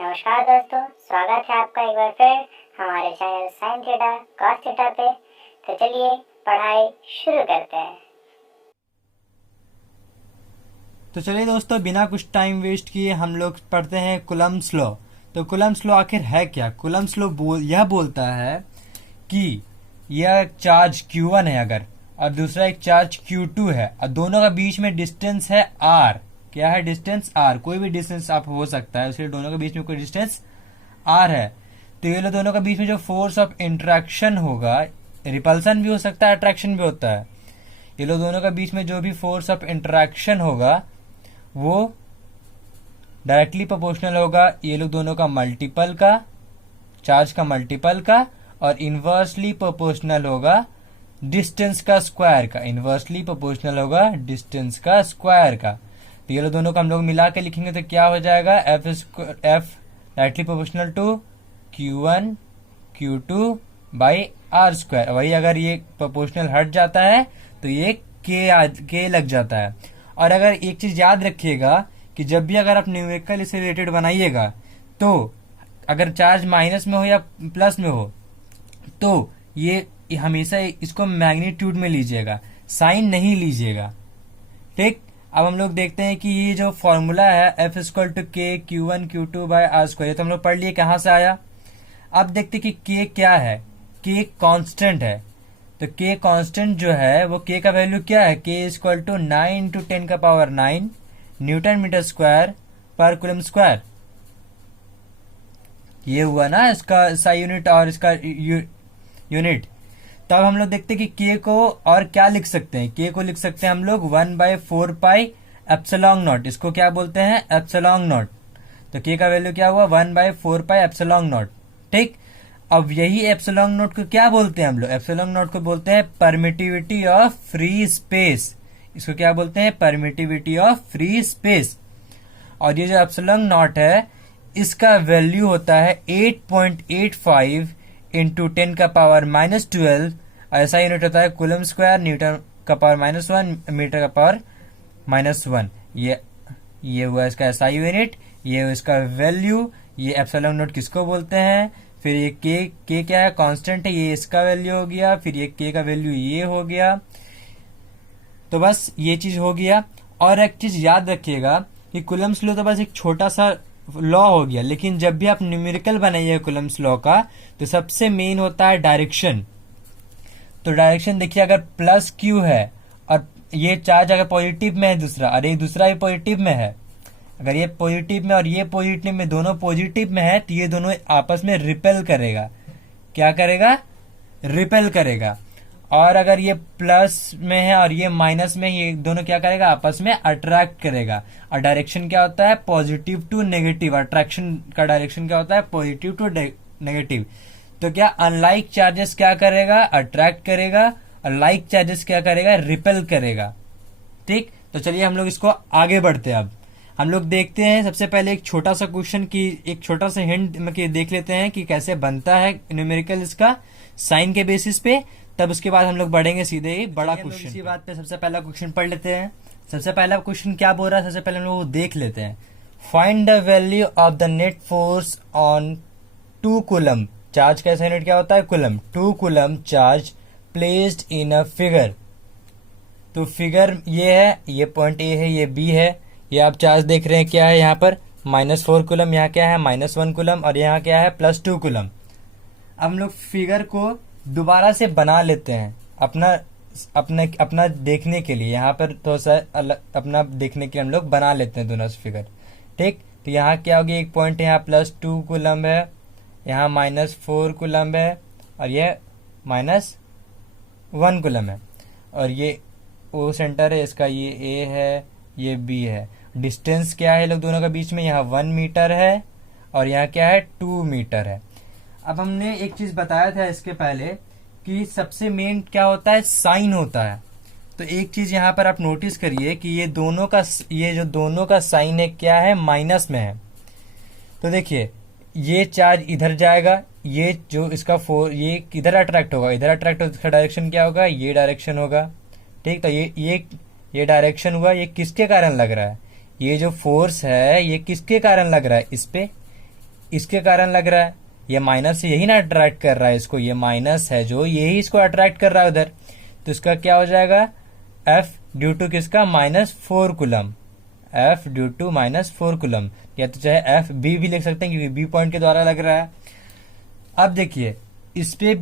नमस्कार दोस्तों, स्वागत है आपका एक बार फिर हमारे channel sine theta cos theta पे। तो चलिए पढ़ाई शुरू करते हैं। तो चलिए दोस्तों, बिना कुछ टाइम वेस्ट किए हम लोग पढ़ते हैं कुलम्ब्स लॉ। तो कुलम्ब्स लॉ आखिर है क्या? कुलम्ब्स लॉ यह बोलता है कि यह चार्ज Q1 है अगर, और दूसरा एक चार्ज Q2 है, और दोनों का बीच में डिस्टेंस है R। क्या है डिस्टेंस? R। कोई भी डिस्टेंस आप हो सकता है, इसलिए दोनों के बीच में कोई डिस्टेंस R है। तो ये लोग दोनों के बीच में जो फोर्स ऑफ इंट्रैक्शन होगा, रिपल्सन भी हो सकता है, अट्रैक्शन भी होता है। ये लोग दोनों के बीच में जो भी फोर्स ऑफ इंट्रैक्शन होगा वो डायरेक्टली प्रोपोर्शनल होगा ये लोग दोनों का मल्टीपल का, चार्ज का मल्टीपल का, और इनवर्सली प्रोपोर्शनल होगा डिस्टेंस का स्क्वायर का। इनवर्सली प्रोपोर्शनल होगा डिस्टेंस का स्क्वायर का। तो ये लोग दोनों को हम लोग मिला के लिखेंगे तो क्या हो जाएगा? F directly proportional to Q1 Q2 by R square. वही अगर ये प्रोपोर्शनल हट जाता है तो ये के लग जाता है। और अगर एक चीज याद रखिएगा कि जब भी अगर आप न्यूमेरिकल इससे रिलेटेड बनाइएगा, तो अगर चार्ज माइनस में हो या प्लस में हो तो ये हमेशा इसको मैग्नीट्यूड में लीजिएगा, साइन नहीं लीजिएगा। ठीक। अब हम लोग देखते हैं कि ये जो फॉर्मूला है F इक्वल टू के Q1 Q2 bye are square, तो हम लोग पढ़ लिए कहाँ से आया। अब देखते कि K क्या है। K कांस्टेंट है। तो K कांस्टेंट जो है वो K का वैल्यू क्या है? K equal to 9 × 10⁹ newton metre square पर कूलम स्क्वायर। ये हुआ ना इसका SI यूनिट और इसका यूनिट। तब हम लोग देखते हैं कि K को और क्या लिख सकते हैं। K को लिख सकते हैं हम लोग 1/4 पाई एप्सिलॉन नॉट। इसको क्या बोलते हैं? Epsilon not. तो K का वैल्यू क्या हुआ? 1/4 पाई एप्सिलॉन नॉट। ठीक। अब यही एप्सिलॉन नॉट को क्या बोलते हैं हम लोग? एप्सिलॉन नॉट को बोलते हैं परमिटिविटी ऑफ फ्री स्पेस। इसको क्या बोलते हैं? Permittivity of free space. और ये जो एप्सिलॉन नॉट है इसका वैल्यू होता है 8.85 इंटू 10⁻⁻12। ऐसा यूनिट होता है कूलम स्क्वायर न्यूटन का पावर -1 मीटर का पावर -1। ये हुआ इसका SI यूनिट, ये इसका वैल्यू। ये एप्सिलॉन नोट किसको बोलते हैं? फिर ये के क्या है? कांस्टेंट है, ये इसका वैल्यू हो गया। फिर ये के का वैल्यू ये हो गया। तो बस ये चीज हो गया। और एक चीज याद रखिएगा कि कुलम्स लॉ तो बस एक छोटा सा लॉ हो गया, लेकिन जब भी आप न्यूमेरिकल बनाइए कुलम्स लॉ का तो सबसे मेन होता है डायरेक्शन। तो डायरेक्शन देखिए, अगर प्लस Q है और ये चार्ज अगर पॉजिटिव में है दूसरा, और ये दूसरा भी पॉजिटिव में है, अगर ये पॉजिटिव में और ये पॉजिटिव में, दोनों पॉजिटिव में है, तो ये दोनों आपस में रिपेल करेगा। क्या करेगा? रिपेल करेगा। और अगर ये प्लस में है और ये माइनस में, ये दोनों क्या करेगा? आपस में अट्रैक्ट करेगा। और डायरेक्शन क्या होता है? Positive to negative. अट्रैक्शन का डायरेक्शन क्या होता है? Positive to negative. तो क्या अनलाइक चार्जेस क्या करेगा? अट्रैक्ट करेगा। और लाइक चार्जेस क्या करेगा? रिपेल करेगा। ठीक। तो चलिए हम लोग इसको आगे बढ़ते हैं। अब हम लोग देखते हैं सबसे पहले एक छोटा सा क्वेश्चन की एक छोटा सा हिंट में देख लेते हैं कि कैसे बनता है न्यूमेरिकल इसका साइन के बेसिस पे। तब उसके बाद हम लोग बढ़ेंगे सीधे ही बड़ा क्वेश्चन। इसी बात पे सबसे पहला क्वेश्चन पढ़ लेते हैं। सबसे पहला क्वेश्चन क्या बोल रहा है, सबसे पहले हम लोग देख लेते हैं। Find the value of the net force on 2 coulomb. Charge का यूनिट क्या होता है? Coulomb. 2 coulomb charge placed in a figure. तो फिगर ये है, ये पॉइंट A है, ये B है। ये आप चार्ज देख रहे हैं क्या है यहाँ पर? -4 कूलम। यहाँ क्या है? -1 कूलम। और यहाँ क्या है? +2 कूलम। अब हम लोग फिगर को दोबारा से बना लेते हैं अपना देखने के लिए। यहाँ पर थोड़ा सा अपना देखने के लिए हम लोग बना लेते हैं दोनों फिगर। ठीक। तो यहाँ क्या होगी? एक पॉइंट यहाँ +2 कूलम है, यहाँ -4 कूलम है, और ये -1 कूलम है। और ये ओ सेंटर है इसका, ये A है, ये B है। डिस्टेंस क्या है लोग दोनों के बीच में? यहाँ 1 मीटर है और यहाँ क्या है? 2 मीटर है। अब हमने एक चीज बताया था इसके पहले कि सबसे मेन क्या होता है? साइन होता है। तो एक चीज यहाँ पर आप नोटिस करिए कि ये जो दोनों का साइन है क्या है? माइनस में है। तो देखिए ये चार्ज इधर जाएगा, ये जो इसका ये किधर अट्रैक्ट होगा? इधर अट्रैक्ट होगा। इसका डायरेक्शन क्या होगा? ये डायरेक्शन होगा। ठीक। तो ये डायरेक्शन हुआ। ये किसके कारण लग रहा है? ये जो फोर्स है ये किसके कारण लग रहा है? इस पे इसके कारण लग रहा है, ये माइनस से यही ना अट्रैक्ट कर रहा है इसको, ये माइनस है जो यही इसको अट्रैक्ट कर रहा है उधर, तो इसका क्या हो जाएगा F ड्यू टू किसका -4 coulomb, F due to -4 coulomb, या तो चाहे F B भी लिख सकते हैं क्योंकि B पॉइंट के द्वारा लग रहा है। अब देखिए इस पे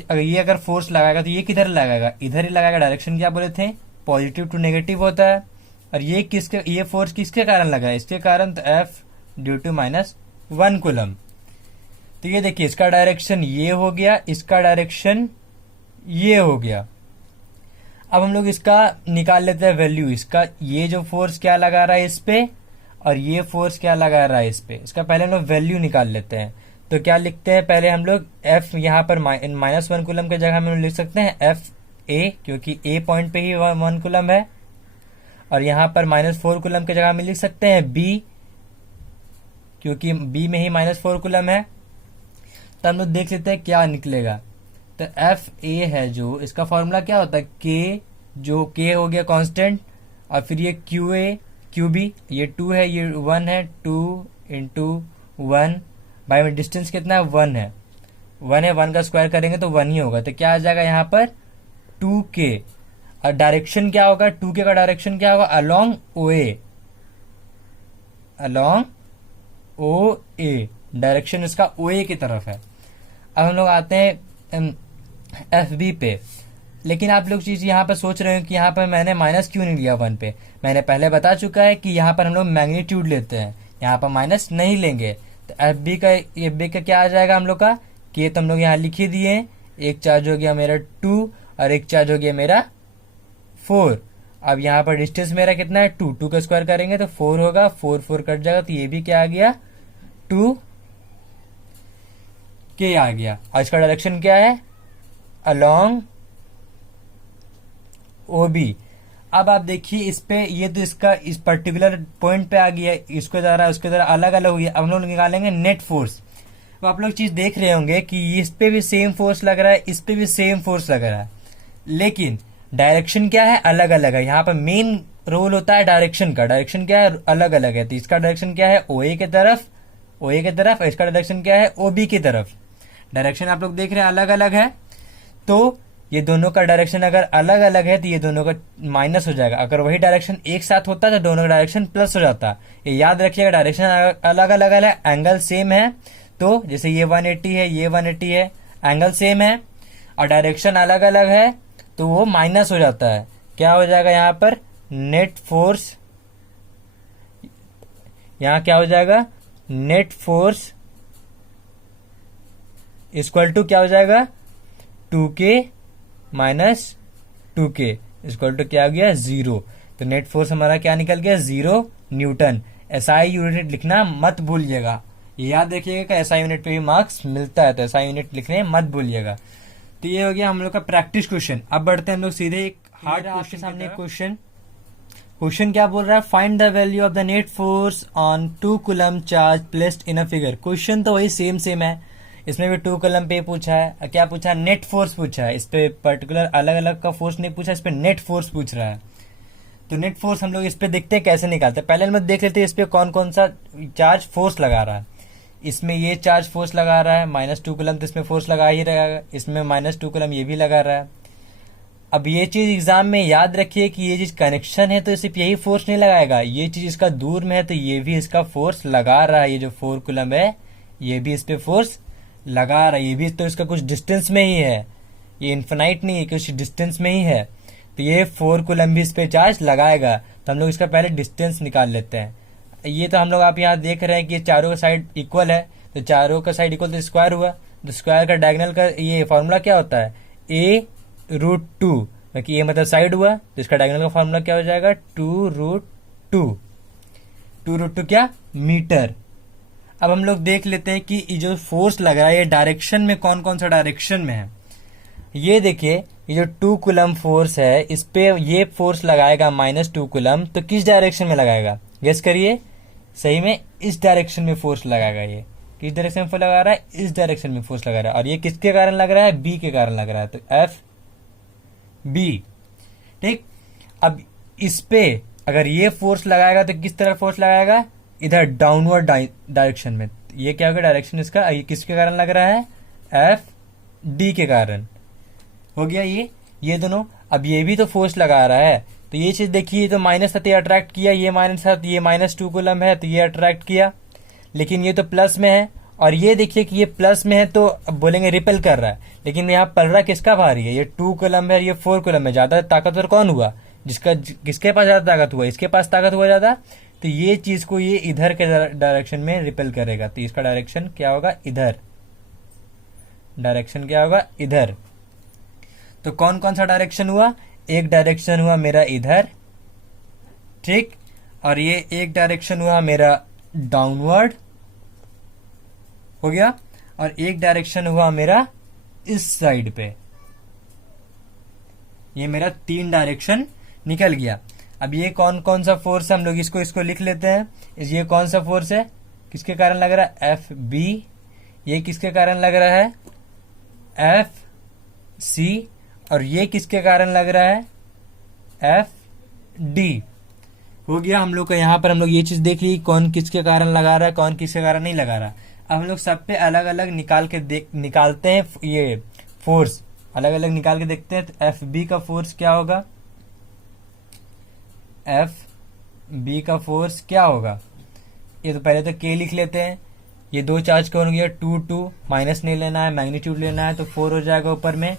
अगर ये अगर फोर्स लगाएगा तो ये किधर लगाएगा, इधर ही लगाएगा, डायरेक्शन क्या बोले थे पॉजिटिव टू नेगेटिव होता है, और ये फोर्स किसके कारण लगा है, इसके कारण, तो F ड्यू टू -1 कूलम। तो ये देखिए इसका डायरेक्शन ये हो गया, इसका डायरेक्शन ये हो गया। अब हम लोग इसका निकाल लेते हैं वैल्यू, इसका ये जो फोर्स क्या लगा रहा है इस पे और ये फोर्स क्या लगा रहा है इस पे, इसका पहले हम लोग वैल्यू निकाल लेते हैं। तो क्या लिखते हैं पहले हम लोग F यहाँ पर -1 कूलम की जगह हम लोग लिख सकते हैं F A, क्योंकि A पॉइंट पे ही 1 कूलम है, और यहाँ पर -4 कूलम की जगह हम लिख सकते हैं B, क्योंकि B में ही -4 कूलम है। तो हम लोग देख लेते हैं क्या निकलेगा। तो F A है जो, इसका फॉर्मूला क्या होता है K, जो K हो गया कांस्टेंट, और फिर ये Q A Q B, ये 2 है ये 1 है, 2 इंटू 1 भाई में डिस्टेंस कितना है 1 है, 1 है, 1 का स्क्वायर करेंगे तो 1 ही होगा, तो क्या आ जाएगा यहाँ पर 2K, और डायरेक्शन क्या होगा 2K का डायरेक्शन क्या होगा along OA, along OA, direction इसका OA की तरफ है। अब हम लोग आते हैं FB पे, लेकिन आप लोग चीज यहाँ पर सोच रहे हो कि यहाँ पर मैंने माइनस क्यों नहीं लिया 1 पे, मैंने पहले बता चुका है कि यहाँ पर हम लोग मैग्नीट्यूड लेते हैं, यहाँ पर माइनस नहीं लेंगे। तो FB का क्या आ जाएगा हम लोग का K, तो हम लोग यहाँ लिख ही दिए, एक चार्ज हो गया मेरा 2 और एक चार्ज हो गया मेरा 4। अब यहाँ पर डिस्टेंस मेरा कितना है 2, 2 का स्क्वायर करेंगे तो 4 होगा, 4 4 कट जाएगा, तो ये भी क्या आ गया 2K आ गया। और इसका डायरेक्शन क्या है अलोंग OB। अब आप देखिए इस पे, ये तो इसका इस पर्टिकुलर पॉइंट पे आ गया, इसको द्वारा उसके द्वारा अलग अलग हो गया। अब हम लोग निकालेंगे नेट फोर्स। तो आप लोग चीज देख रहे होंगे कि इस पे भी सेम फोर्स लग रहा है, इस पे भी सेम फोर्स लग रहा है, लेकिन डायरेक्शन क्या है अलग अलग है। यहाँ पर मेन रोल होता है डायरेक्शन का, डायरेक्शन क्या है अलग अलग है। तो इसका डायरेक्शन क्या है OA की तरफ, इसका डायरेक्शन क्या है OB की तरफ। डायरेक्शन आप लोग देख रहे हैं अलग अलग है, तो ये दोनों का डायरेक्शन अगर अलग अलग है तो ये दोनों का माइनस हो जाएगा। अगर वही डायरेक्शन एक साथ होता तो दोनों का डायरेक्शन प्लस हो जाता। ये याद रखिएगा, डायरेक्शन अलग अलग है, एंगल सेम है, तो जैसे ये 180 है, ये 180 है, एंगल सेम है, और डायरेक्शन अलग अलग है तो वो माइनस हो जाता है। क्या हो जाएगा यहाँ पर नेट फोर्स, यहाँ क्या हो जाएगा नेट फोर्स इक्वल टू क्या हो जाएगा 2K minus 2K equal to क्या हो गया 0। तो नेट फोर्स हमारा क्या निकल गया 0 न्यूटन। SI यूनिट लिखना मत भूलिएगा, ये याद रखिएगा कि SI यूनिट पे भी मार्क्स मिलता है, तो SI यूनिट लिखने मत भूलिएगा। तो ये हो गया हम लोग का प्रैक्टिस क्वेश्चन। अब बढ़ते हैं हम लोग सीधे एक हार्ड क्वेश्चन सामने। क्वेश्चन क्या बोल रहा है, find the value of the net force on 2 coulomb charge placed in a figure. Question तो वही सेम है, इसमें भी 2 कॉलम पे पूछा है, क्या पूछा है नेट फोर्स पूछा है, इस पे पर्टिकुलर अलग अलग का फोर्स नहीं पूछा, इस पे नेट फोर्स पूछ रहा है। तो नेट फोर्स हम लोग इस पे देखते हैं कैसे निकालते हैं। पहले हम देख लेते हैं इस पे कौन कौन सा चार्ज फोर्स लगा रहा है। इसमें ये चार्ज फोर्स लगा रहा है -2 कॉलम, तो इसमें फोर्स लगा ही रहेगा, इसमें -2 कॉलम ये भी लगा रहा है। अब ये चीज एग्जाम में याद रखिए कि ये चीज कनेक्शन है तो सिर्फ यही फोर्स नहीं लगाएगा, ये चीज इसका दूर में है तो ये भी इसका फोर्स लगा रहा है। ये जो 4 कॉलम है ये भी इस पे फोर्स लगा रहा है, ये भी तो इसका कुछ डिस्टेंस में ही है, ये इन्फिनाइट नहीं है, कुछ डिस्टेंस में ही है, तो ये 4 कूलम भी इस पे चार्ज लगाएगा। तो हम लोग इसका पहले डिस्टेंस निकाल लेते हैं। ये तो हम लोग आप यहाँ देख रहे हैं कि चारों का साइड इक्वल है, तो चारों का साइड इक्वल तो स्क्वायर हुआ, तो स्क्वायर का डायगोनल का ये फॉर्मूला क्या होता है A√2, क्योंकि ये मतलब साइड हुआ, तो इसका डायगोनल का फॉर्मूला क्या हो जाएगा 2√2 क्या मीटर। अब हम लोग देख लेते हैं कि ये जो फोर्स लग रहा है ये डायरेक्शन में कौन कौन सा डायरेक्शन में है। ये देखिए ये जो 2 कूलम फोर्स है इस पे ये फोर्स लगाएगा -2 कूलम, तो किस डायरेक्शन में लगाएगा गेस करिए। सही में इस डायरेक्शन में फोर्स लगाएगा। ये किस डायरेक्शन में फोर्स लगा रहा है, इस डायरेक्शन में फोर्स लगा रहा है, और ये किसके कारण लग रहा है B के कारण लग रहा है, तो FB। ठीक, अब इस पे अगर ये फोर्स लगाएगा तो किस तरह फोर्स लगाएगा, इधर डाउनवर्ड डायरेक्शन में, ये क्या होगा डायरेक्शन इसका, ये किसके कारण लग रहा है, एफ डी के कारण। हो गया ये दोनों। अब ये भी तो फोर्स लगा रहा है, तो ये चीज देखिए, तो माइनस था तो ये अट्रैक्ट किया, ये माइनस था तो ये -2 कूलम है तो ये अट्रैक्ट किया, लेकिन ये तो प्लस में है। और ये देखिए कि ये प्लस में है तो अब बोलेंगे रिपेल कर रहा है, लेकिन यहाँ पड़ रहा किसका भारी है, ये 2 कूलम है, ये 4 कूलम है। ज्यादा ताकतवर कौन हुआ, किसके पास ज्यादा ताकत हुआ, इसके पास ताकत हुआ ज्यादा, तो ये चीज को ये इधर के डायरेक्शन में रिपेल करेगा, तो इसका डायरेक्शन क्या होगा, इधर। डायरेक्शन क्या होगा, इधर। तो कौन कौन सा डायरेक्शन हुआ, एक डायरेक्शन हुआ मेरा इधर, ठीक, और ये एक डायरेक्शन हुआ मेरा डाउनवर्ड, हो गया, और एक डायरेक्शन हुआ मेरा इस साइड पे। ये मेरा 3 डायरेक्शन निकल गया। अब ये कौन कौन सा फोर्स है, हम लोग इसको लिख लेते हैं। ये कौन सा फोर्स है, किसके कारण लग रहा है, एफ बी। ये किसके कारण लग रहा है, एफ सी। और ये किसके कारण लग रहा है, एफ डी। हो गया हम लोग का, यहाँ पर हम लोग ये चीज देख ली, कौन किसके कारण लगा रहा है, कौन किसके कारण नहीं लगा रहा। अब हम लोग सब पे अलग अलग निकालते हैं, ये फोर्स अलग अलग निकाल के देखते हैं। तो एफ बी का फोर्स क्या होगा, एफ बी का फोर्स क्या होगा, ये तो पहले तो के लिख लेते हैं। ये 2 चार्ज कौन हो गया, 2 माइनस नहीं लेना है, मैग्नीट्यूड लेना है, तो 4 हो जाएगा ऊपर में।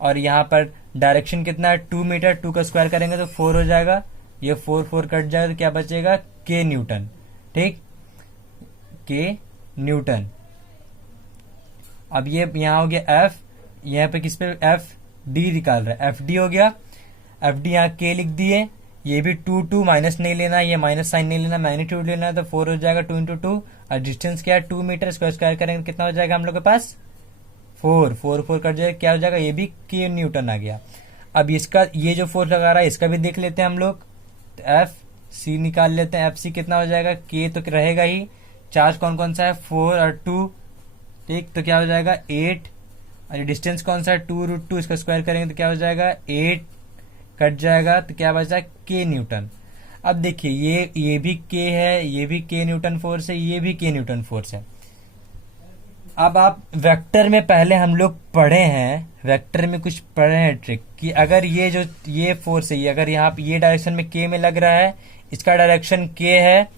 और यहाँ पर डायरेक्शन कितना है, 2 मीटर, 2 का स्क्वायर करेंगे तो 4 हो जाएगा। ये 4 कट जाएगा तो क्या बचेगा, के न्यूटन, ठीक, के न्यूटन। अब ये यहाँ हो गया एफ, यहाँ पे किस पे, एफ डी निकाल रहा है, एफ डी हो गया। एफ डी यहाँ के लिख दिए, ये भी 2 माइनस नहीं लेना, ये माइनस साइन नहीं लेना, मैग्नीट्यूड लेना है, तो 4 हो जाएगा 2 × 2। और डिस्टेंस क्या है, 2 मीटर, इसको स्क्वायर करेंगे कितना हो जाएगा हम लोग के पास, 4 कट जाएगा, क्या हो जाएगा, ये भी के न्यूटन आ गया। अब इसका ये जो फोर्स लगा रहा है इसका भी देख लेते हैं हम लोग, तो एफ सी निकाल लेते हैं। एफ सी कितना हो जाएगा, के तो रहेगा ही, चार्ज कौन कौन सा है, 4 और 2, ठीक, तो क्या हो जाएगा 8। और डिस्टेंस कौन सा है, 2√2, इसका स्क्वायर करेंगे तो क्या हो जाएगा 8, कट जाएगा तो क्या बचा, के न्यूटन। अब देखिए ये भी के है, ये भी के न्यूटन फोर्स है, ये भी के न्यूटन फोर्स है। अब आप वेक्टर में पहले हम लोग पढ़े हैं, वेक्टर में कुछ पढ़े हैं ट्रिक कि अगर ये फोर्स है, ये अगर यहाँ ये डायरेक्शन में के में लग रहा है, इसका डायरेक्शन के है,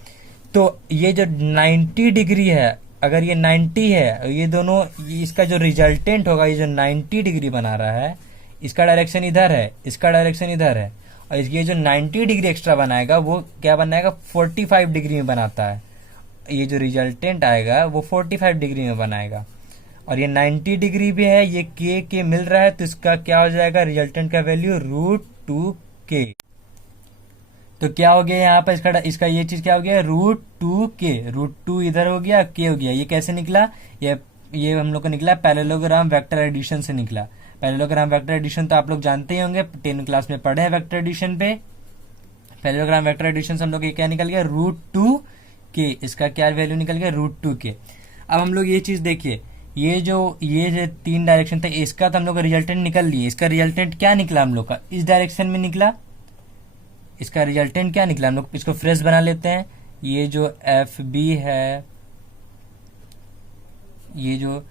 तो ये जो 90 डिग्री है, अगर ये 90 है, ये दोनों, इसका जो रिजल्टेंट होगा, ये जो 90 डिग्री बना रहा है, इसका डायरेक्शन इधर है, इसका डायरेक्शन इधर है, और ये जो 90 डिग्री एक्स्ट्रा बनाएगा वो क्या बनाएगा, 45 डिग्री में बनाता है। ये जो रिजल्टेंट आएगा वो 45 डिग्री में बनाएगा। और ये 90 डिग्री भी है, ये के मिल रहा है, तो इसका क्या हो जाएगा, रिजल्टेंट का वैल्यू √2k। तो क्या हो गया यहाँ पर, इसका ये चीज क्या हो गया, √2k। √2 इधर हो गया, के हो गया। ये कैसे निकला, ये हम लोग को निकला पैरेललोग्राम वेक्टर एडिशन से निकला। पैरेललोग्राम वेक्टर एडिशन तो आप लोग जानते ही होंगे, 10 क्लास में पढ़े हैं वेक्टर एडिशन पे। पैरेललोग्राम वेक्टर एडिशन से हम लोग ये क्या निकल गया, √2k। इसका क्या वैल्यू निकल गया, √2k। अब हम लोग ये चीज देखिए, ये जो 3 डायरेक्शन था, इसका तो हम लोग का रिजल्टेंट निकल लिए। इसका रिजल्टेंट क्या निकला हम लोग का, इस डायरेक्शन में निकला। इसका रिजल्टेंट क्या निकला, हम लोग इसको फ्रेश बना लेते हैं। ये जो एफ बी है, ये जो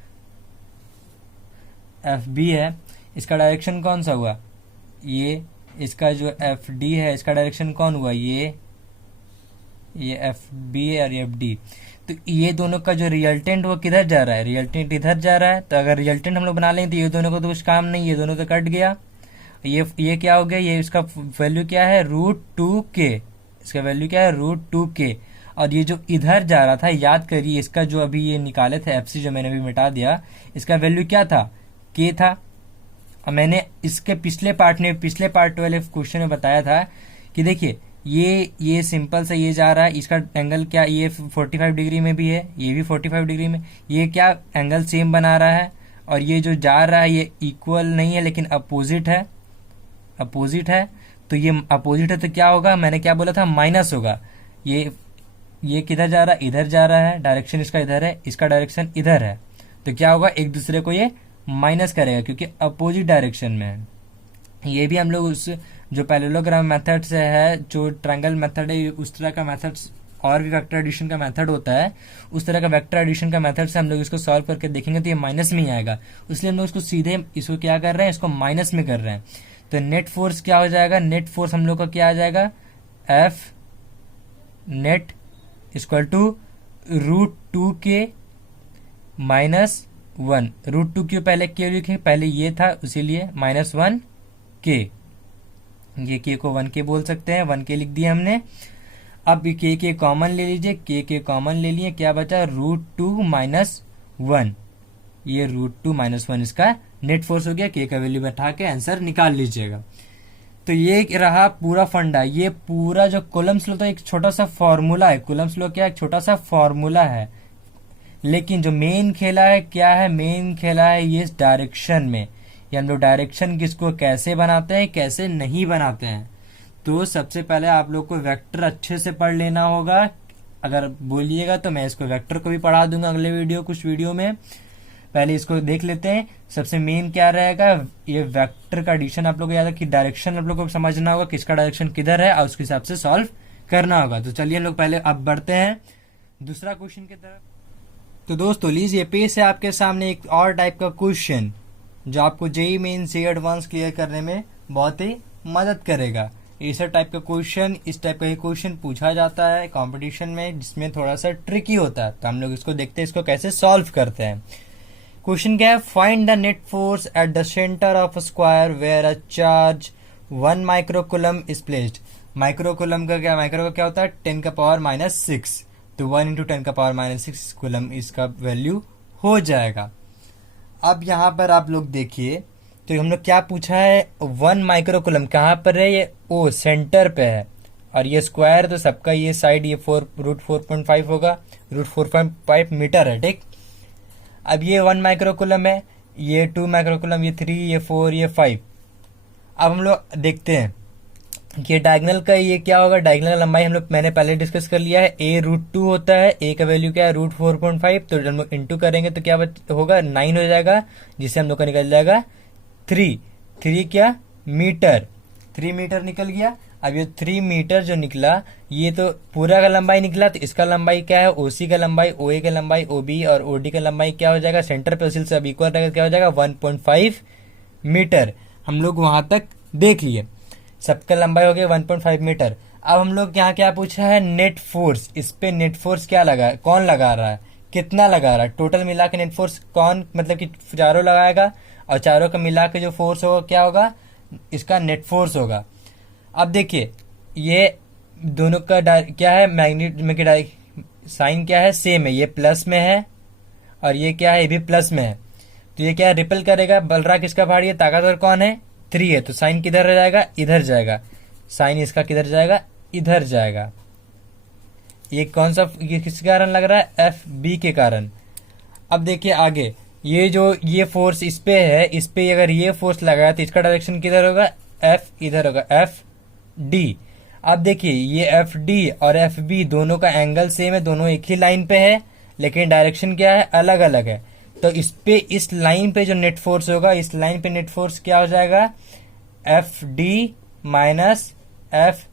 एफ बी है, इसका डायरेक्शन कौन सा हुआ, ये। इसका जो एफ डी है, इसका डायरेक्शन कौन हुआ, ये एफ बी और एफ डी। तो ये दोनों का जो रिजल्टेंट वो किधर जा रहा है, रिजल्टेंट इधर जा रहा है। तो अगर रिजल्टेंट हम लोग बना लें तो ये दोनों को तो कुछ काम नहीं, ये दोनों तो कट गया। ये क्या हो गया, ये इसका वैल्यू क्या है, √2k। इसका वैल्यू क्या है, √2k। और ये जो इधर जा रहा था, याद करिए, इसका जो अभी ये निकाले थे एफसी, जो मैंने अभी मिटा दिया, इसका वैल्यू क्या था, k था। और मैंने इसके पिछले पार्ट वाले क्वेश्चन में बताया था कि देखिए ये सिंपल सा ये जा रहा है, इसका एंगल क्या, ये 45 डिग्री में भी है, ये भी 45 डिग्री में, ये क्या एंगल सेम बना रहा है। और ये जो जा रहा है ये इक्वल नहीं है लेकिन अपोजिट है, तो ये अपोजिट है तो क्या होगा, मैंने क्या बोला था, माइनस होगा। ये किधर जा रहा है, इधर जा रहा है, डायरेक्शन इसका इधर है, इसका डायरेक्शन इधर है, तो क्या होगा, एक दूसरे को ये माइनस करेगा क्योंकि अपोजिट डायरेक्शन में है। ये भी हम लोग उस जो पैरेललोग्राम मेथड से है, जो ट्रायंगल मेथड है, उस तरह का मेथड और भी वेक्टर एडिशन का मेथड होता है, उस तरह का वेक्टर एडिशन का मेथड से हम लोग इसको सॉल्व करके देखेंगे तो ये माइनस में ही आएगा, इसलिए हम लोग इसको सीधे इसको क्या कर रहे हैं, इसको माइनस में कर रहे हैं। तो नेट फोर्स क्या हो जाएगा, नेट फोर्स हम लोग का क्या आ जाएगा, F net equal to √2k -1। √2 क्यों पहले क्यों लिखे, पहले ये था इसीलिए -1k, ये k को 1k बोल सकते हैं, 1k लिख दिया हमने। अब k कॉमन ले लीजिए, k कॉमन ले लिए, क्या बचा √2 -1, ये √2 -1 इसका नेट फोर्स हो गया। k का वैल्यू बैठा के आंसर निकाल लीजिएगा। तो ये रहा पूरा फंडा, ये पूरा जो कूलम्ब्स लॉ तो एक छोटा सा फॉर्मूला है, कूलम्ब्स लॉ क्या एक छोटा सा फॉर्मूला है, लेकिन जो मेन खेला है क्या है, मेन खेला है ये डायरेक्शन में, ये हम लोग डायरेक्शन किसको कैसे बनाते हैं कैसे नहीं बनाते हैं। तो सबसे पहले आप लोग को वेक्टर अच्छे से पढ़ लेना होगा, अगर बोलिएगा तो मैं इसको वेक्टर को भी पढ़ा दूंगा अगले वीडियो कुछ वीडियो में। पहले इसको देख लेते हैं। सबसे मेन क्या रहेगा, ये वेक्टर का एडिशन आप लोग को याद है कि डायरेक्शन आप लोग को समझना होगा, किसका डायरेक्शन किधर है और उसके हिसाब से सॉल्व करना होगा। तो चलिए हम लोग पहले अब बढ़ते हैं दूसरा क्वेश्चन की तरफ। तो दोस्तों लीजिए पेश है आपके सामने एक और टाइप का क्वेश्चन जो आपको जेईई मेंस से एडवांस क्लियर करने में बहुत ही मदद करेगा। इस टाइप का क्वेश्चन, इस टाइप का ही क्वेश्चन पूछा जाता है कंपटीशन में, जिसमें थोड़ा सा ट्रिकी होता है। तो हम लोग इसको देखते हैं इसको कैसे सॉल्व करते हैं। क्वेश्चन क्या है, find the net force at the centre of a square where a charge 1 microcoulomb is placed. Microcoulomb का क्या होता है 10⁻⁻6, तो 1 × 10⁻⁻6 कूलम इसका वैल्यू हो जाएगा। अब यहाँ पर आप लोग देखिए तो हम लोग क्या पूछा है, 1 माइक्रोकूलम कहाँ पर है, ये ओ सेंटर पे है, और ये स्क्वायर तो सबका ये साइड ये √4.5 होगा, √4.5 मीटर है, ठीक। अब ये 1 माइक्रोकूलम है, ये 2 माइक्रोकूलम, ये 3, ये 4, ये 5। अब हम लोग देखते हैं कि डायगोनल का ये क्या होगा, डायगोनल लंबाई हम लोग मैंने पहले डिस्कस कर लिया है, a √2 होता है, a का वैल्यू क्या है √4.5, तो हम लोग इंटू करेंगे तो क्या होगा 9 हो जाएगा, जिससे हम लोग का निकल जाएगा 3 क्या मीटर, 3 मीटर निकल गया। अब ये 3 मीटर जो निकला ये तो पूरा का लंबाई निकला, तो इसका लंबाई क्या है ओसी का लंबाई, ओए का लंबाई ओबी, और ओडी का लंबाई क्या हो जाएगा सेंटर पे उसी से अब इक्वल रहेगा, क्या हो जाएगा 1.5 मीटर। हम लोग वहां तक देख लिए, सबका लंबाई हो गया 1.5 मीटर। अब हम लोग यहाँ क्या पूछा है नेट फोर्स, इस पे नेट फोर्स क्या लगा, कौन लगा रहा है, कितना लगा रहा है, टोटल मिला के नेट फोर्स कौन, मतलब कि चारों लगाएगा और चारों का मिला के जो फोर्स होगा क्या होगा, इसका नेट फोर्स होगा। अब देखिए ये दोनों का क्या है मैग्नेट में साइन क्या है सेम है, ये प्लस में है और ये क्या है ये भी प्लस में है, तो ये क्या रिपल करेगा, बल रहा किसका भारी है, ताकतवर कौन है 3 है, तो साइन किधर रह जाएगा इधर जाएगा, साइन इसका किधर जाएगा इधर जाएगा। ये कौन सा ये किसके कारण लग रहा है एफ बी के कारण। अब देखिए आगे ये फोर्स इस पे है, इस पे अगर ये फोर्स लगा तो इसका डायरेक्शन किधर होगा एफ इधर होगा एफ डी। अब देखिए ये एफ डी और एफ बी दोनों का एंगल सेम है, दोनों एक ही लाइन पे है, लेकिन डायरेक्शन क्या है अलग अलग है। तो इस पे इस लाइन पे जो नेट फोर्स होगा, इस लाइन पे नेट फोर्स क्या हो जाएगा F D minus F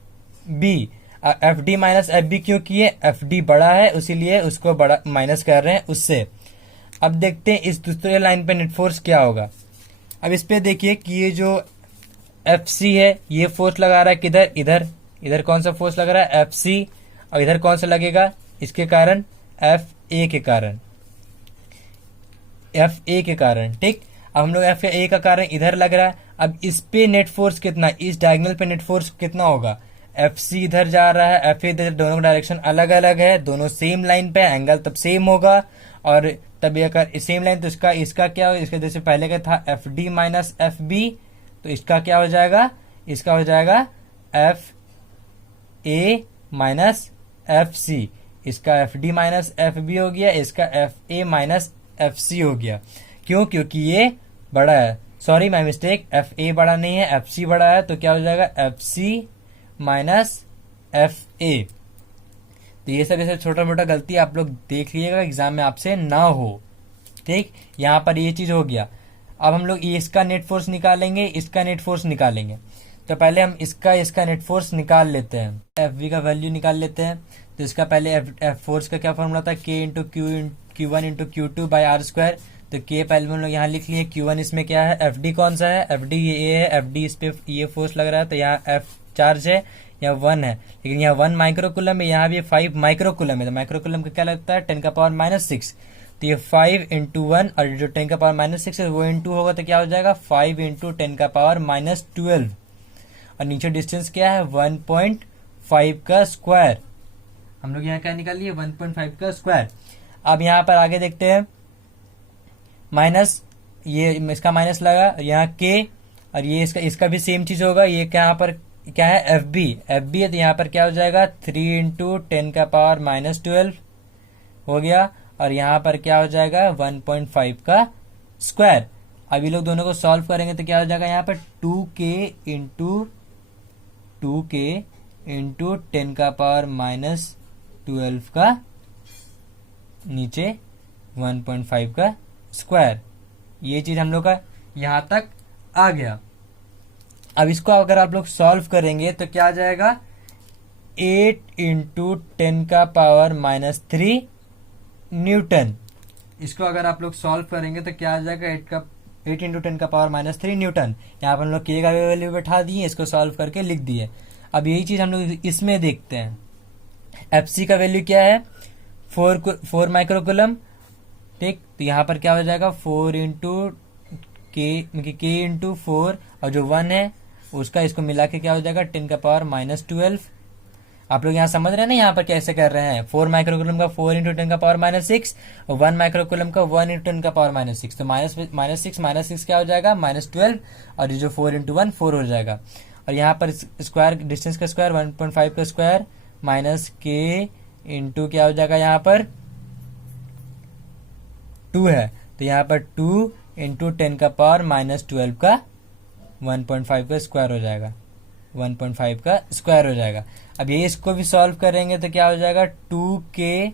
B. F D minus F B क्यों किए, एफ डी बड़ा है इसीलिए उसको बड़ा माइनस कर रहे हैं उससे। अब देखते हैं इस दूसरे लाइन पे नेट फोर्स क्या होगा। अब इस पे देखिए कि ये जो एफ सी है ये फोर्स लगा रहा है किधर इधर, इधर कौन सा फोर्स लग रहा है एफ सी, और इधर कौन सा लगेगा इसके कारण एफ ए के कारण, एफ ए के कारण, ठीक। अब हम लोग एफ ए का कारण इधर लग रहा है। अब इस पे नेट फोर्स कितना, इस डायगोनल पे नेट फोर्स कितना होगा, एफ सी इधर जा रहा है एफ ए इधर, दोनों का डायरेक्शन अलग अलग है, दोनों सेम लाइन पे, एंगल तब सेम होगा, और तब अगर सेम लाइन तो इसका क्या होगा, इसके जैसे पहले का था F D minus F B, तो इसका क्या हो जाएगा, इसका हो जाएगा F A minus F C, इसका F D minus F B हो गया, इसका F A minus F C हो गया। क्यों, क्योंकि ये बड़ा है, sorry my mistake, F A बड़ा नहीं है एफ सी बड़ा है, तो क्या हो जाएगा F C minus F A. तो ये सब ऐसे छोटा मोटा गलती आप लोग देख लीजिएगा एग्जाम में आपसे ना हो, ठीक। यहाँ पर ये चीज हो गया। अब हम लोग इसका नेट फोर्स निकालेंगे, इसका नेट फोर्स निकालेंगे। तो पहले हम इसका नेट फोर्स निकाल लेते हैं, एफ बी का वैल्यू निकाल लेते हैं। तो इसका पहले एफ फोर्स का क्या फॉर्मूला था, K into Q one into Q two by R square. तो के पहले हम लोग यहाँ लिख लिए, Q1 इसमें क्या है, एफ डी कौन सा है, एफ डी ये है, एफ डी इस पे ये फोर्स लग रहा है, तो यहाँ एफ चार्ज है, यहाँ 1 है, लेकिन यहाँ 1 माइक्रोकुलम है, यहाँ भी 5 माइक्रोकुलम है। तो माइक्रोकुलम का क्या लगता है, 10 का पावर -6। तो ये 5 इंटू 1 और जो 10 का पावर -6 है वो इंटू होगा, तो क्या हो जाएगा 5 इंटू 10 का पावर -12। और नीचे डिस्टेंस क्या है, 1.5 का स्क्वायर। हम लोग यहाँ क्या निकाल लिए, 1.5 का स्क्वायर। अब यहाँ पर आगे देखते हैं, माइनस ये इसका माइनस लगा, यहाँ के और ये इसका भी सेम चीज होगा। ये क्या यहाँ पर क्या है, एफ बी है, तो यहाँ पर क्या हो जाएगा 3 इंटू 10 का पावर -12 हो गया। और यहाँ पर क्या हो जाएगा 1.5 का स्क्वायर। अब ये लोग दोनों को सॉल्व करेंगे तो क्या हो जाएगा, यहाँ पर 2k इंटू 10 का पावर -12 का नीचे 1.5 का स्क्वायर। ये चीज हम लोग का यहां तक आ गया। अब इसको अगर आप लोग सॉल्व करेंगे तो क्या आ जाएगा, 8 इंटू 10 का पावर -3 न्यूटन। इसको अगर आप लोग सॉल्व करेंगे तो क्या आ जाएगा, 8 इंटू 10 का पावर -3 न्यूटन। यहाँ पर हम लोग के का वैल्यू बैठा दिए, इसको सॉल्व करके लिख दिए। अब यही चीज हम लोग इसमें देखते हैं, एफ सी का वैल्यू क्या है, 4 माइक्रोकुलम। ठीक, तो यहाँ पर क्या हो जाएगा 4 इंटू के इंटू 4 और जो 1 है उसका इसको मिला के क्या हो जाएगा 10 का पावर -12। आप लोग यहाँ समझ रहे हैं ना, यहाँ पर कैसे कर रहे हैं, 4 माइक्रोकुलम का 4 इंटू 10 का पावर -6 और 1 माइक्रोकुलम का 1 इंटू 10 का पावर -6। तो -6 क्या हो जाएगा -12 और ये जो 4 इंटू 1 4 हो जाएगा। और यहाँ पर स्क्वायर, डिस्टेंस का स्क्वायर 1.5 का स्क्वायर माइनस के इंटू क्या हो जाएगा, यहाँ पर 2 है, तो यहाँ पर 2 इंटू 10 का पावर -12 का 1.5 का स्क्वायर हो जाएगा, 1.5 का स्क्वायर हो जाएगा। अब ये इसको भी सॉल्व करेंगे तो क्या हो जाएगा 2k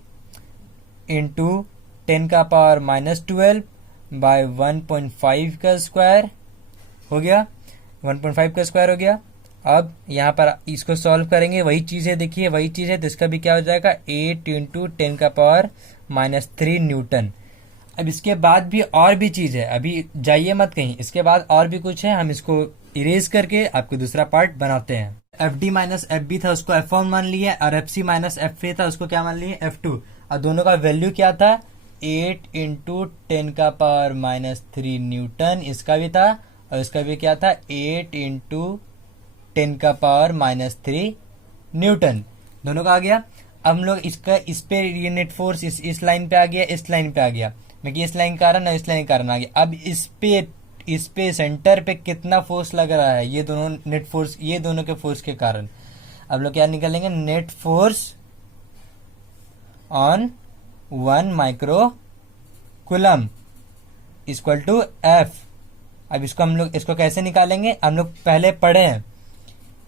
इंटू 10 का पावर -12 बाय 1.5 का स्क्वायर हो गया, 1.5 का स्क्वायर हो गया। अब यहाँ पर इसको सॉल्व करेंगे, वही चीज है, देखिए वही चीज है, तो इसका भी क्या हो जाएगा 8 इंटू 10 का पावर -3 न्यूटन। अब इसके बाद भी और भी चीज है, अभी जाइए मत कहीं, इसके बाद और भी कुछ है, हम इसको इरेज करके आपको दूसरा पार्ट बनाते हैं। F D minus F B था उसको F1 मान लिया, और F C minus F A था उसको क्या मान लिए F2। और दोनों का वैल्यू क्या था 8 इंटू 10 का पावर -3 न्यूटन, इसका भी था, और इसका भी क्या था 8 इंटू 10 का पावर -3 न्यूटन, दोनों का आ गया। अब हम लोग इसका इस पे ये नेट फोर्स इस लाइन पे आ गया, इस लाइन पे आ गया, मैं इस लाइन कारण और इस लाइन कारण आ गया। अब इस पे सेंटर पे कितना फोर्स लग रहा है, ये दोनों नेट फोर्स, ये दोनों के फोर्स के कारण अब लोग क्या निकालेंगे, net force on 1 micro coulomb equal to F. अब इसको हम लोग इसको कैसे निकालेंगे, हम लोग पहले पढ़े हैं।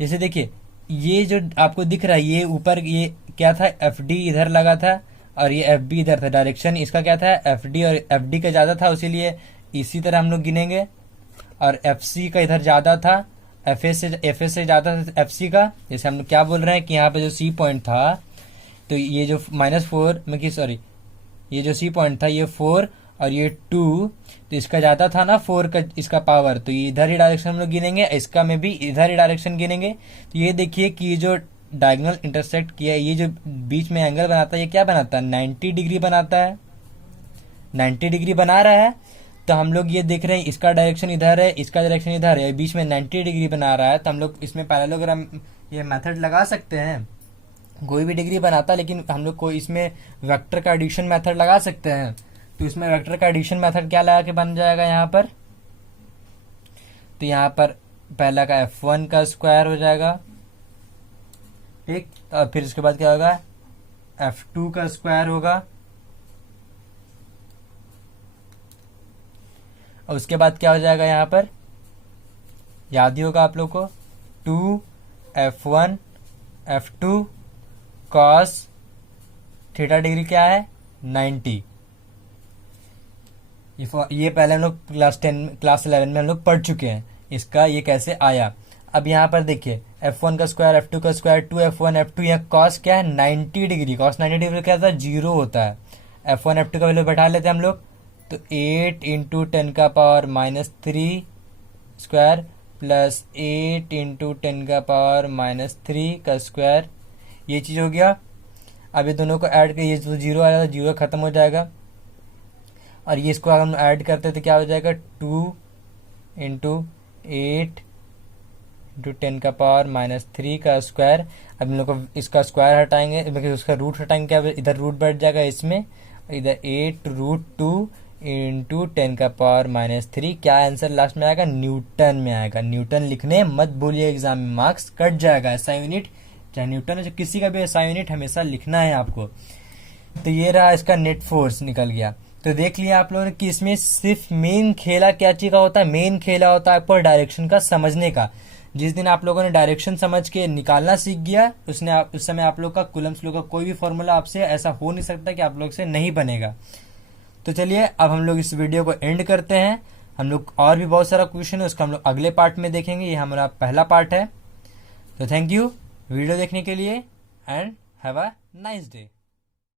जैसे देखिए ये जो आपको दिख रहा है, ये ऊपर ये क्या था, एफ डी इधर लगा था और ये एफ बी इधर था, डायरेक्शन इसका क्या था एफ डी, और एफ डी का ज्यादा था इसीलिए इसी तरह हम लोग गिनेंगे। और एफ सी का इधर ज्यादा था, एफ एस से ज्यादा था एफ सी का। जैसे हम लोग क्या बोल रहे हैं कि यहाँ पे जो सी पॉइंट था, तो ये जो -4 में कि सॉरी ये जो सी पॉइंट था ये 4 और ये 2, तो इसका ज्यादा था ना 4 का इसका पावर, तो ये इधर ही डायरेक्शन हम लोग गिनेंगे, इसका में भी इधर ही डायरेक्शन गिनेंगे। तो ये देखिए कि ये जो डायगोनल इंटरसेक्ट किया, ये जो बीच में एंगल बनाता है, ये क्या बनाता है 90 डिग्री बनाता है, 90 डिग्री बना रहा है। तो हम लोग ये देख रहे हैं इसका डायरेक्शन इधर है, इसका डायरेक्शन इधर है, बीच में 90 डिग्री बना रहा है। तो हम लोग इसमें पैरेललोग्राम ये मेथड लगा सकते हैं, कोई भी डिग्री बनाता, लेकिन हम लोग को इसमें वेक्टर का एडिशन मेथड लगा सकते हैं। तो इसमें वेक्टर का एडिशन मेथड क्या लगा के बन जाएगा यहाँ पर, तो यहाँ पर पहला का F1 का स्क्वायर हो जाएगा, ठीक, और फिर उसके बाद क्या होगा F2 का स्क्वायर होगा, और उसके बाद क्या हो जाएगा यहाँ पर, याद ही होगा आप लोग को 2F1 F2 cos theta degree क्या है 90। ये पहले हम लोग क्लास 11 में हम लोग पढ़ चुके हैं, इसका ये कैसे आया। अब यहाँ पर देखिए F1 का स्क्वायर, F2 का स्क्वायर, 2F1 F2, यहाँ कॉस क्या है 90 डिग्री, कॉस 90 डिग्री क्या होता है 0 होता है। F1 F2 का वैल्यू बैठा लेते हैं हम लोग, तो 8 इंटू 10 का पावर -3 स्क्वायर प्लस 8 इंटू 10 का पावर -3 का स्क्वायर, ये चीज़ हो गया। अब ये दोनों को ऐड कर, ये जो 0 आया था 0 खत्म हो जाएगा, और ये इसको अगर हम ऐड करते हैं तो क्या हो जाएगा 2 इंटू 8 इंटू 10 का पावर -3 का स्क्वायर। अब हम लोग को इसका स्क्वायर हटाएंगे, मतलब उसका रूट हटाएंगे, क्या इधर रूट बैठ जाएगा इसमें, इधर 8√2 इंटू 10 का पावर -3। क्या आंसर लास्ट में आएगा, न्यूटन में आएगा। न्यूटन लिखने मत भूलिए, एग्जाम में मार्क्स कट जाएगा। ऐसा यूनिट चाहे न्यूटन है, किसी का भी ऐसा यूनिट हमेशा लिखना है आपको। तो ये रहा इसका नेट फोर्स निकल गया। तो देख लिया आप लोगों ने कि इसमें सिर्फ मेन खेला क्या चीज का होता है, मेन खेला होता है आपको डायरेक्शन का समझने का। जिस दिन आप लोगों ने डायरेक्शन समझ के निकालना सीख गया, उस समय आप लोग का कूलम्स लॉ का कोई भी फॉर्मूला आपसे ऐसा हो नहीं सकता कि आप लोग से नहीं बनेगा। तो चलिए अब हम लोग इस वीडियो को एंड करते हैं। हम लोग और भी बहुत सारा क्वेश्चन है, उसका हम लोग अगले पार्ट में देखेंगे। ये हमारा पहला पार्ट है। तो थैंक यू वीडियो देखने के लिए and have a nice day.